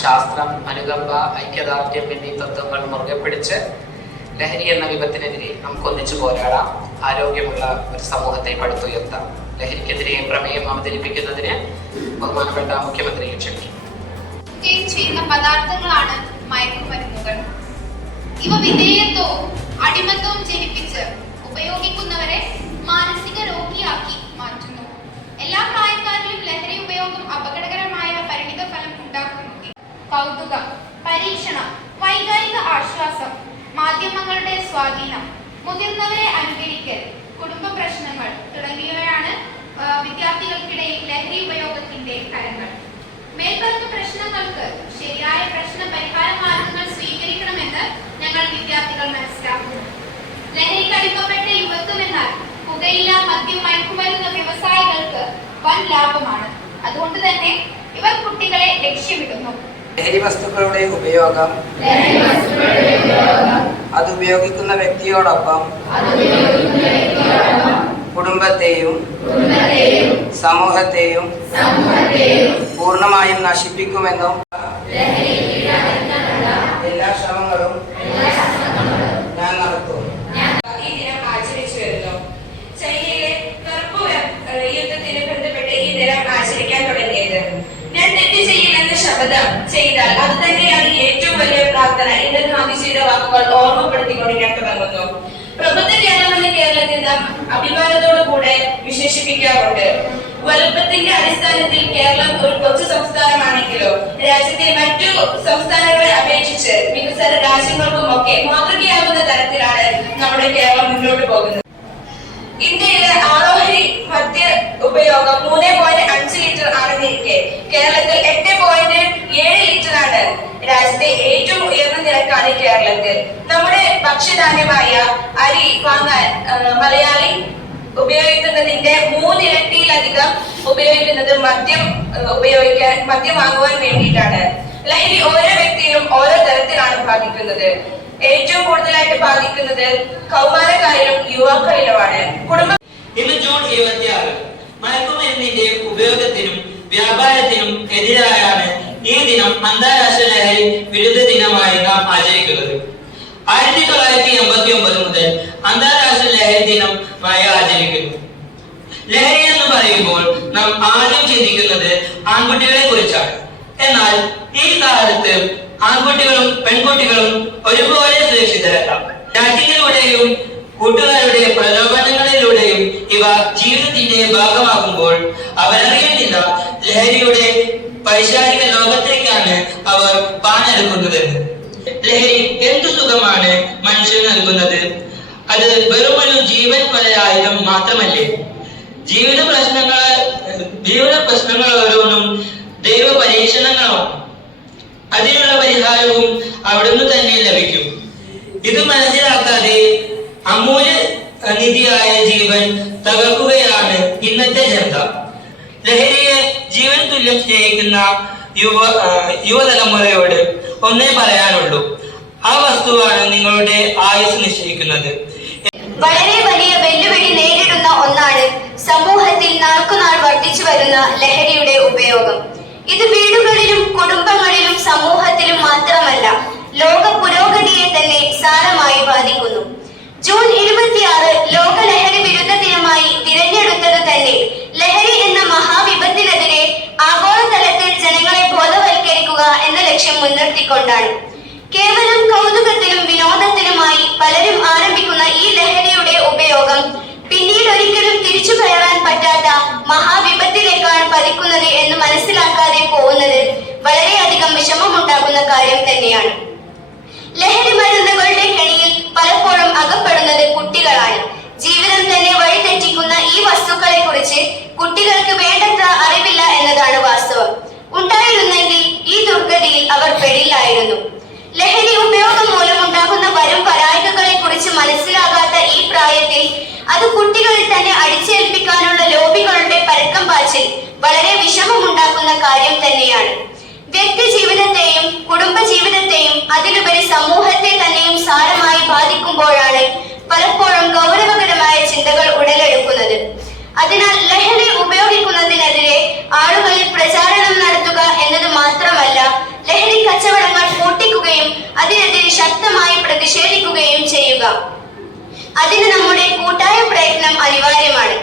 ശാസ്ത്രം, അനുകമ്പ, ഐക്യദാർഢ്യം എന്നീ തത്വങ്ങൾ മുറുകെ പിടിച്ച് ലഹരി എന്ന വിപത്തിനെതിരെ നമുക്കൊന്നിച്ചു പോരാടാം. ആരോഗ്യമുള്ള ഒരു സമൂഹത്തെ പടുത്തുയർത്താം. ലഹരിക്കെതിരെ പ്രമേയം അവതരിപ്പിക്കുന്നതിന് ബഹുമാനപ്പെട്ട മുഖ്യമന്ത്രിയെ ക്ഷണിക്കും. ചെയ്യുന്ന പദാർത്ഥങ്ങളാണ് മയക്കുമരുന്നുകൾ. ഇവ വിധേയത്വവും അടിമത്വവും ജനിപ്പിച്ച് ഉപയോഗിക്കുന്നവരെ മാനസിക രോഗിയാക്കി മാറ്റുന്നു. എല്ലാ പ്രായക്കാരിലും ലഹരി ഉപയോഗം അപകടകരമായ പരിണിത ഫലം ഉണ്ടാക്കുന്നു. കൗതുകം, പരീക്ഷണം, വൈകാരിക ആശ്വാസം, മാധ്യമങ്ങളുടെ സ്വാധീനം, മുതിർന്നവരെ അനുകരിക്കൽ, കുടുംബ പ്രശ്നങ്ങൾ തുടങ്ങിയവയാണ് വിദ്യാർത്ഥികൾക്കിടയിൽ ലഹരി ഉപയോഗത്തിന്റെ ഫലങ്ങൾ. മേൽപ്പറഞ്ഞ പ്രശ്നങ്ങൾക്ക് ശരിയായ പ്രശ്ന പരിഹാര മാർഗങ്ങൾ സ്വീകരിക്കണമെന്ന് ഞങ്ങൾ വിദ്യാർത്ഥികൾ മനസ്സിലാക്കുന്നു. ലഹരിക്ക് അടിമപ്പെട്ട യുവത്വം എന്നാൽ പുകയില, മദ്യം, മയക്കുമരുന്ന് വ്യവസായികൾക്ക് വൻ ലാഭമാണ്. അതുകൊണ്ട് തന്നെ ഇവർ കുട്ടികളെ ലക്ഷ്യമിടുന്നു. ലഹരി വസ്തുക്കളുടെ ഉപയോഗം അത് ഉപയോഗിക്കുന്ന വ്യക്തിയോടൊപ്പം കുടുംബത്തെയും സമൂഹത്തെയും പൂർണ്ണമായും നശിപ്പിക്കുമെന്നും എല്ലാ ശ്രമങ്ങളും ഞാൻ നടത്തും. ഈ ദിനം ആചരിച്ചു വരുന്നു. ചൈനയിലെ കറുപ്പ് യുദ്ധത്തിന് ബന്ധപ്പെട്ട് ഈ ദിനം ആചരിക്കാൻ തുടങ്ങിയത്. ഞാൻ തെറ്റ് ചെയ്യില്ലെന്ന് ശപഥം ചെയ്താൽ അത് തന്നെയാണ് ഏറ്റവും വലിയ പ്രാർത്ഥന എന്ന് ഗാന്ധിജിയുടെ വാക്കുകൾ ഓർമ്മപ്പെടുത്തിക്കൊണ്ട് ഞാൻ തുടങ്ങുന്നു. പ്രബുദ്ധ കേരളമെന്ന് കേരളത്തിൽ നാം അഭിമാനത്തോടു കൂടെ വിശേഷിപ്പിക്കാറുണ്ട്. വലുപ്പത്തിന്റെ അടിസ്ഥാനത്തിൽ കേരളം ഒരു കൊച്ചു സംസ്ഥാനമാണെങ്കിലും രാജ്യത്തെ മറ്റു സംസ്ഥാനങ്ങളെ അപേക്ഷിച്ച് വികസന രാജ്യങ്ങൾക്കുമൊക്കെ മാതൃകയാകുന്ന തരത്തിലാണ് നമ്മുടെ കേരളം മുന്നോട്ട് പോകുന്നത്. ഇന്ത്യയിലെ ആളോഹരി മദ്യ ഉപയോഗം 3.5 ലിറ്റർ ആണെന്നിരിക്കെ കേരളത്തിൽ 8.7 ലിറ്റർ ആണ്. രാജ്യത്തെ ഏറ്റവും ഉയർന്ന നിരക്കാണ് കേരളത്തിൽ. നമ്മുടെ ഭക്ഷ്യധാന്യമായ അരി വാങ്ങാൻ മലയാളി ഉപയോഗിക്കുന്നതിന്റെ 3 ഇരട്ടിയിലധികം ഉപയോഗിക്കുന്നത് മദ്യം വാങ്ങുവാൻ വേണ്ടിയിട്ടാണ്. ലഹരി ഓരോ വ്യക്തിയും ഓരോ തരത്തിലാണ് ബാധിക്കുന്നത്. ഏറ്റവും കൂടുതലായിട്ട് ബാധിക്കുന്നത് കൗമാരക്കാരിലും യുവാക്കളിലുമാണ്. ഇന്ന് ജൂൺ 26 മയക്കുമരുന്നിന്റെ ഉപയോഗത്തിനും വ്യാപാരത്തിനും എതിരായാണ് ഈ ദിനം അന്താരാഷ്ട്ര ലഹരി വിരുദ്ധ ദിനമായി നാം ആചരിക്കുന്നത്. 1989 മുതൽ അന്താരാഷ്ട്ര ലഹരി ദിനമായി ആചരിക്കുന്നു. ലഹരി എന്ന് പറയുമ്പോൾ നാം ആദ്യം ചിന്തിക്കുന്നത് ആൺകുട്ടികളെ കുറിച്ചാണ്. എന്നാൽ ഈ കാലത്ത് ആൺകുട്ടികളും പെൺകുട്ടികളും ഒരുപോലെ സുരക്ഷിതരല്ല. രാജ്യങ്ങളിലൂടെയും കൂട്ടുകാരുടെ പ്രലോഭനങ്ങളിലൂടെയും ഇവ ജീവിതത്തിന്റെ ഭാഗമാകുമ്പോൾ അവരറിയുന്നില്ല ലഹരിയുടെ പൈശാചിക ലോകത്തേക്കാണ് അവർ പാഞ്ഞെടുക്കുന്നതെന്ന്. ലഹരി എന്തു സുഖമാണ് മനുഷ്യന് നൽകുന്നത്? അത് വെറുമൊരു ജീവൻ കൊലയായുധം മാത്രമല്ലേ? ജീവിത പ്രശ്നങ്ങൾ ഓരോന്നും ദൈവ പരീക്ഷണങ്ങളോ അതിനുള്ള പരിഹാരവും അവിടുന്ന് തന്നെ ലഭിക്കും. ഇത് മനസ്സിലാക്കാതെ അമൂല്യ നിധിയായ ജീവൻ തകർക്കുകയാണ് ഇന്നത്തെ ജനത. ലഹരിയെ ജീവൻ തുല്യം സ്നേഹിക്കുന്ന യുവതലമുറയോട് ഒന്നേ പറയാനുള്ളൂ, ആ വസ്തുവാണ് നിങ്ങളുടെ ആയുസ് നിശ്ചയിക്കുന്നത്. വളരെ വലിയ വെല്ലുവിളി നേരിടുന്ന ഒന്നാണ് സമൂഹത്തിൽ നാൾക്കുനാൾ വർദ്ധിച്ചു വരുന്ന ലഹരിയുടെ ഉപയോഗം. ഇത് വീടുകളിലും കുടുംബങ്ങളിലും സമൂഹത്തിലും മാത്രമല്ല, ലോക പുരോഗതിയെ തന്നെ സാരമായി ബാധിക്കുന്നു. ജൂൺ 26 ലോക ലഹരി വിരുദ്ധ ദിനമായി തിരഞ്ഞെടുത്തത് തന്നെ ലഹരി എന്ന മഹാവിപത്തിനെതിരെ ആഗോളതലത്തിൽ ജനങ്ങളെ ബോധവൽക്കരിക്കുക എന്ന ലക്ഷ്യം മുൻനിർത്തിക്കൊണ്ടാണ്. കേവലം കൗതുകത്തിനും വിനോദത്തിനുമായി പലരും ആരംഭിക്കുന്ന ഈ ലഹരിയുടെ ഉപയോഗം പിന്നീട് ഒരിക്കലും തിരിച്ചു കയറാൻ പറ്റാത്ത മഹാവിപത്തിലേക്കാണ് പതിക്കുന്നത് എന്ന് മനസ്സിലാക്കാതെ പോകുന്നത് വളരെയധികം വിഷമമുണ്ടാക്കുന്ന കാര്യം തന്നെയാണ്. ലഹരി മരുന്നുകളുടെ കെണിയിൽ പലപ്പോഴും അകപ്പെടുന്നത് കുട്ടികളാണ്. ജീവിതം തന്നെ വഴിതെറ്റിക്കുന്ന ഈ വസ്തുക്കളെ കുറിച്ച് കുട്ടികൾക്ക് വേണ്ടത്ര അറിവില്ല എന്നതാണ് വാസ്തവം. ഉണ്ടായിരുന്നെങ്കിൽ ഈ ദുർഗതിയിൽ അവർ പെടില്ലായിരുന്നു. ലഹരി ഉപയോഗം മൂലമുണ്ടാകുന്ന വരും പരാജയങ്ങളെ കുറിച്ച് മനസ്സിലാകാത്ത ഈ പ്രായത്തിൽ അത് കുട്ടികളിൽ തന്നെ അടിച്ചേൽപ്പിക്കാനുള്ള ലോബികളുടെ പരക്കം പാച്ചിൽ വളരെ വിഷമമുണ്ടാക്കുന്ന കാര്യം തന്നെയാണ്. വ്യക്തി ജീവിതത്തെയും കുടുംബ ജീവിതത്തെയും അതിലുപരി സമൂഹത്തെ തന്നെയും സാരമായി ബാധിക്കുമ്പോഴാണ് പലപ്പോഴും ഗൗരവകരമായ ചിന്തകൾ ഉടലെടുക്കുന്നത്. അതിനാൽ ലഹരി ഉപയോഗിക്കുന്നതിനെതിരെ ആളുകളിൽ പ്രചാരണം നടത്തുക എന്നത് മാത്രമല്ല, ലഹരി കച്ചവടങ്ങൾ പൂട്ടിക്കുകയും അതിനെതിരെ ശക്തമായി പ്രതിഷേധിക്കുകയും ചെയ്യുക. അതിന് നമ്മുടെ കൂട്ടായ പ്രയത്നം അനിവാര്യമാണ്.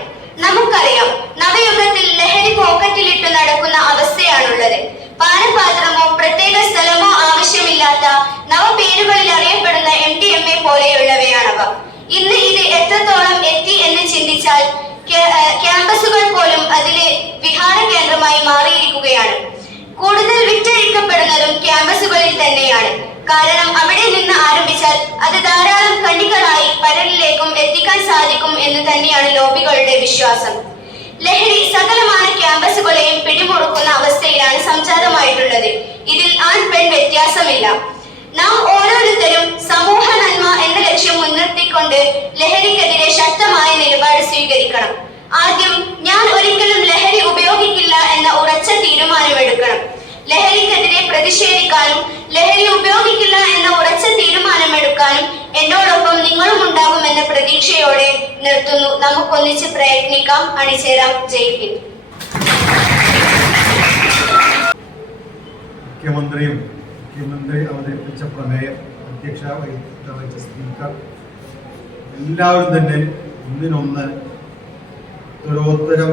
നമുക്കറിയാം, നവയുഗത്തിൽ ലഹരി പോക്കറ്റിലിട്ടു നടക്കുന്ന അവസ്ഥയാണുള്ളത്. പാനപാത്രമോ പ്രത്യേക സ്ഥലമോ ആവശ്യമില്ലാത്ത നവപേരുകളിൽ അറിയപ്പെടുന്ന MDMA പോലെയുള്ളവയാണവ. ഇന്ന് ഇത് എത്രത്തോളം എത്തി എന്ന് ചിന്തിച്ചാൽ ക്യാമ്പസുകൾ പോലും അതിലെ വിഹാര കേന്ദ്രമായി മാറിയിരിക്കുകയാണ്. കൂടുതൽ വിറ്റഴിക്കപ്പെടുന്നതും ക്യാമ്പസുകളിൽ തന്നെയാണ്. കാരണം അവിടെ നിന്ന് ആരംഭിച്ചാൽ അത് ധാരാളം കണ്ണികളായി പലരിലേക്കും എത്തിക്കാൻ സാധിക്കും എന്ന് തന്നെയാണ് ലോബികളുടെ വിശ്വാസം. ലഹരി സകലമായ ക്യാമ്പസുകളെയും പിടിമുറുക്കുന്ന അവസ്ഥയിലാണ് സംജാതമായിട്ടുള്ളത്. ഇതിൽ ആൺ പെൺ വ്യത്യാസമില്ല. നാം ഓരോരുത്തരും സമൂഹ നന്മ എന്ന ലക്ഷ്യം മുൻനിർത്തിക്കൊണ്ട് ലഹരിക്കെതിരെ ശക്തമായ നിലപാട് സ്വീകരിക്കണം. ആദ്യം ഞാൻ ഒരിക്കലും ലഹരി ഉപയോഗിക്കില്ല എന്ന ഉറച്ച തീരുമാനമെടുക്കണം. ലഹരിക്കെതിരെ പ്രതിഷേധിക്കാനും ലഹരി ഉപയോഗിക്കില്ല എന്ന ഉറച്ച തീരുമാനമെടുക്കാനും എന്നോടൊപ്പം നിങ്ങളും ഉണ്ടാകുമെന്ന പ്രതീക്ഷയോടെ നിർത്തുന്നു. നമുക്കൊന്നിച്ച് പ്രയത്നിക്കാം, അണിചേരാം. ജയ് ഹിന്ദ്. മുഖ്യമന്ത്രി അവതരിപ്പിച്ച പ്രമേയം, അധ്യക്ഷ വഹിച്ച സ്പീക്കർ, എല്ലാവരും തന്നെ ഒന്നിനൊന്ന് ഉത്തരോത്തരം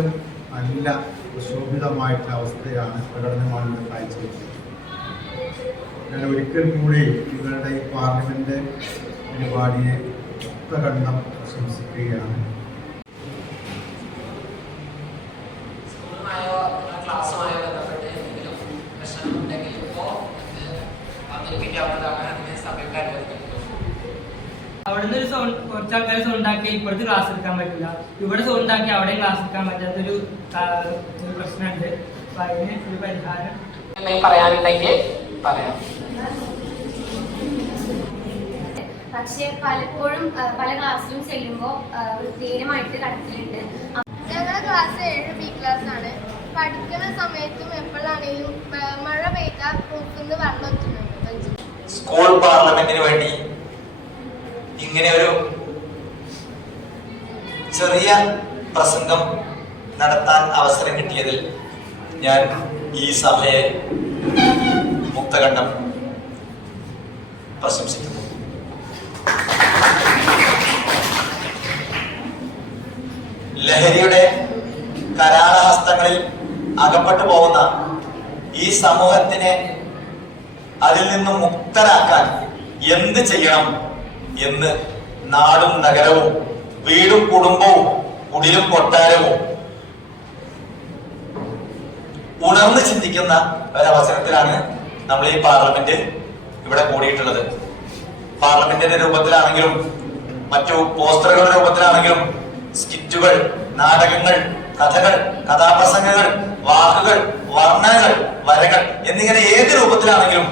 നല്ല പ്രശോഭിതമായിട്ടുള്ള അവസ്ഥയാണ് പ്രകടനമാണ് കാഴ്ചവെച്ചത്. ഞാൻ ഒരിക്കൽ കൂടി നിങ്ങളുടെ ഈ പാർലമെന്റ് പരിപാടിയെ മുക്തകണ്ഠം പ്രശംസിക്കുകയാണ്. ക്ലാസ്സുമായി ബന്ധപ്പെട്ട് എന്തെങ്കിലും പ്രശ്നമുണ്ടെങ്കിൽ ഇപ്പോൾ അവതരിപ്പിക്കാവുന്നതാണ്. അതിനെ സമയം അനുവദിക്കുന്നത്. അവിടുന്ന് ഒരു കുറച്ച് ആൾക്കാർ സൗണ്ടാക്കി ഇപ്പോഴത്തെ ക്ലാസ് എടുക്കാൻ പറ്റില്ല, ഇവിടെ സൗണ്ടാക്കി അവിടെ ക്ലാസ് എടുക്കാൻ പറ്റാത്തൊരു പ്രശ്നമുണ്ട്. അപ്പൊ അതിന് ഒരു പരിഹാരം എന്തെങ്കിലും പറയാനുണ്ടെങ്കിൽ പറയാം. പക്ഷെ പലപ്പോഴും പല ക്ലാസ്സിലും ചെല്ലുമ്പോൾ വൃത്തിഹീനമായിട്ട് കിടക്കലുണ്ട്. ഞങ്ങളുടെ ക്ലാസ് 7 B ക്ലാസ് ആണ്. പഠിക്കുന്ന സമയത്തും എപ്പോഴാണെങ്കിലും മഴ പെയ്താൽ റൂഫിൽ നിന്ന് വെള്ളം ഒറ്റുന്നുണ്ട്. സ്കൂൾ പാർലമെന്റിന് വേണ്ടി ഇങ്ങനെ ഒരു ചെറിയ പ്രസംഗം നടത്താൻ അവസരം കിട്ടിയതിൽ ഞാൻ ഈ സഭയെ മുക്തകണ്ഠം പ്രശംസിക്കുന്നു. ലഹരിയുടെ കരാളഹസ്തങ്ങളിൽ അകപ്പെട്ടു പോകുന്ന ഈ സമൂഹത്തിനെ അതിൽ നിന്നും മുക്തരാക്കാൻ എന്ത് ചെയ്യണം എന്ന് നാടും നഗരവും വീടും കുടുംബവും കുടിലും കൊട്ടാരവും ഉണർന്ന് ചിന്തിക്കുന്ന ഒരവസരത്തിലാണ് നമ്മൾ ഈ പാർലമെന്റ് ഇവിടെ കൂടിയിട്ടുള്ളത്. പാർലമെന്റിന്റെ രൂപത്തിലാണെങ്കിലും മറ്റു പോസ്റ്ററുകളുടെ രൂപത്തിലാണെങ്കിലും സ്കിറ്റുകൾ, നാടകങ്ങൾ, കഥകൾ, കഥാപ്രസംഗങ്ങൾ, വാക്കുകൾ, വർണ്ണനകൾ, വരകൾ എന്നിങ്ങനെ ഏത് രൂപത്തിലാണെങ്കിലും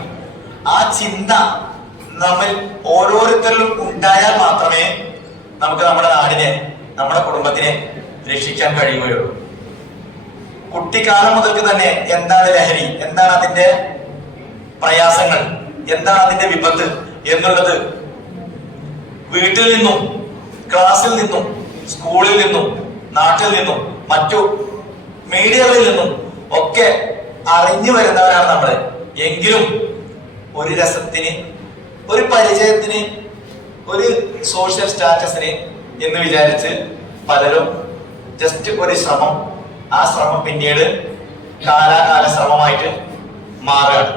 ആ ചിന്ത നമ്മിൽ ഓരോരുത്തരിലും ഉണ്ടായാൽ മാത്രമേ നമുക്ക് നമ്മുടെ നാടിനെ, നമ്മുടെ കുടുംബത്തിനെ രക്ഷിക്കാൻ കഴിയുകയുള്ളൂ. കുട്ടിക്കാലം മുതൽക്ക് തന്നെ എന്താണ് ലഹരി, എന്താണ് അതിന്റെ പ്രയാസങ്ങൾ, എന്താണ് അതിന്റെ വിപത്ത് എന്നുള്ളത് വീട്ടിൽ നിന്നും, ക്ലാസ്സിൽ നിന്നും, സ്കൂളിൽ നിന്നും, നാട്ടിൽ നിന്നും, മറ്റു മീഡിയകളിൽ നിന്നും ഒക്കെ അറിഞ്ഞു വരുന്നവരാണ് നമ്മള്. എങ്കിലും ഒരു രസത്തിന്, ഒരു പരിചയത്തിന്, ഒരു സോഷ്യൽ സ്റ്റാറ്റസിന് എന്ന് വിചാരിച്ച് പലരും ജസ്റ്റ് ഒരു ശ്രമം, ആ ശ്രമം പിന്നീട് കാലാകാല ശ്രമമായിട്ട് മാറുകയാണ്.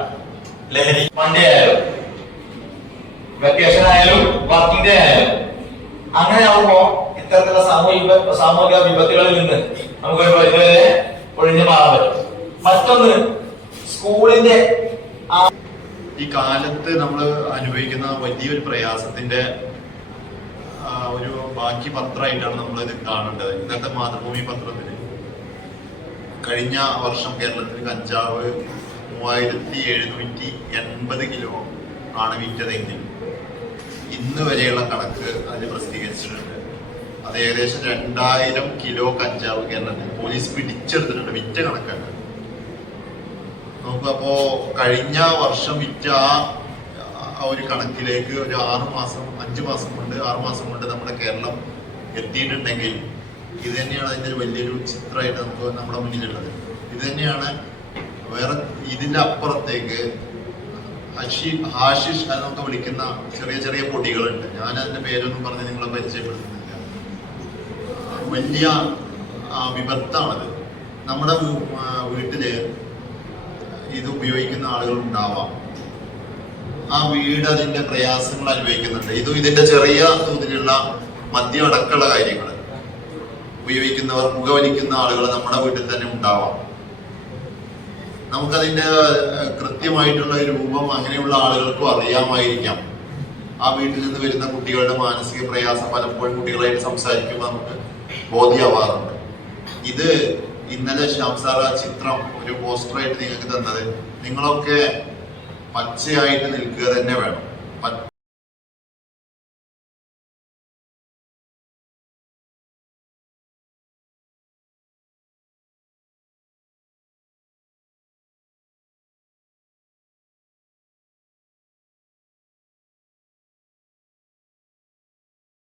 ലഹരി മൺഡേ ആയാലും വെക്കേഷൻ ആയാലും വർക്കിംഗ് ഡേ ആയാലും അങ്ങനെ ആവുമ്പോ ഇത്തരത്തിലുള്ള സാമൂഹിക വിപത്തുകളിൽ നിന്ന് നമുക്കൊരു പരിധിവരെ ഒഴിഞ്ഞു മാറാൻ പറ്റും. മറ്റൊന്ന്, സ്കൂളിന്റെ ഈ കാലത്ത് നമ്മൾ അനുഭവിക്കുന്ന വലിയൊരു പ്രയാസത്തിന്റെ ഒരു ബാക്കി പത്രമായിട്ടാണ് നമ്മൾ ഇത് കാണേണ്ടത്. ഇന്നത്തെ മാതൃഭൂമി പത്രത്തിന് കഴിഞ്ഞ വർഷം കേരളത്തിൽ കഞ്ചാവ് 3780 കിലോ ആണ് വിറ്റതെങ്കിൽ ഇന്ന് വരെയുള്ള കണക്ക് അതിൽ പ്രസിദ്ധീകരിച്ചിട്ടുണ്ട്. അത് ഏകദേശം 2000 കിലോ കഞ്ചാവ് കേരളത്തിൽ പോലീസ് പിടിച്ചെടുത്തിട്ടുണ്ട്. വിറ്റ കണക്കാണ്. നമുക്കപ്പോ കഴിഞ്ഞ വർഷം വിറ്റ ആ ഒരു കണക്കിലേക്ക് ഒരു 6 മാസം 6 മാസം കൊണ്ട് നമ്മുടെ കേരളം എത്തിയിട്ടുണ്ടെങ്കിൽ ഇത് തന്നെയാണ് അതിൻ്റെ ഒരു വലിയൊരു ചിത്രമായിട്ട് നമുക്ക് നമ്മുടെ മുന്നിലുള്ളത്. ഇത് തന്നെയാണ്. വേറെ ഇതിൻ്റെ അപ്പുറത്തേക്ക് ഹാഷിഷ് എന്നൊക്കെ വിളിക്കുന്ന ചെറിയ ചെറിയ പൊടികളുണ്ട്. ഞാൻ അതിന്റെ പേരൊന്നും പറഞ്ഞ് നിങ്ങളെ പരിചയപ്പെടുത്തുന്നില്ല. വലിയ വിപത്താണത്. നമ്മുടെ വീട്ടില് ഇത് ഉപയോഗിക്കുന്ന ആളുകൾ ഉണ്ടാവാം. ആ വീട് അതിന്റെ പ്രയാസങ്ങൾ അനുഭവിക്കുന്നുണ്ട്. ഇതിന്റെ ചെറിയ തോതിലുള്ള മദ്യം അടക്കമുള്ള കാര്യങ്ങൾ ഉപയോഗിക്കുന്നവർ, പുകവലിക്കുന്ന ആളുകൾ നമ്മുടെ വീട്ടിൽ തന്നെ ഉണ്ടാവാം. നമുക്കതിന്റെ കൃത്യമായിട്ടുള്ള രൂപം അങ്ങനെയുള്ള ആളുകൾക്കും അറിയാമായിരിക്കാം. ആ വീട്ടിൽ നിന്ന് വരുന്ന കുട്ടികളുടെ മാനസിക പ്രയാസം പലപ്പോഴും കുട്ടികളായിട്ട് സംസാരിക്കുമ്പോൾ നമുക്ക് ബോധ്യമാവാറുണ്ട്. ഇത് ഇന്നലെ ശ്യാം സാർ ആ ചിത്രം ഒരു പോസ്റ്ററായിട്ട് നിങ്ങൾക്ക് തന്നത്, നിങ്ങളൊക്കെ പച്ചയായിട്ട് നിൽക്കുക തന്നെ വേണം.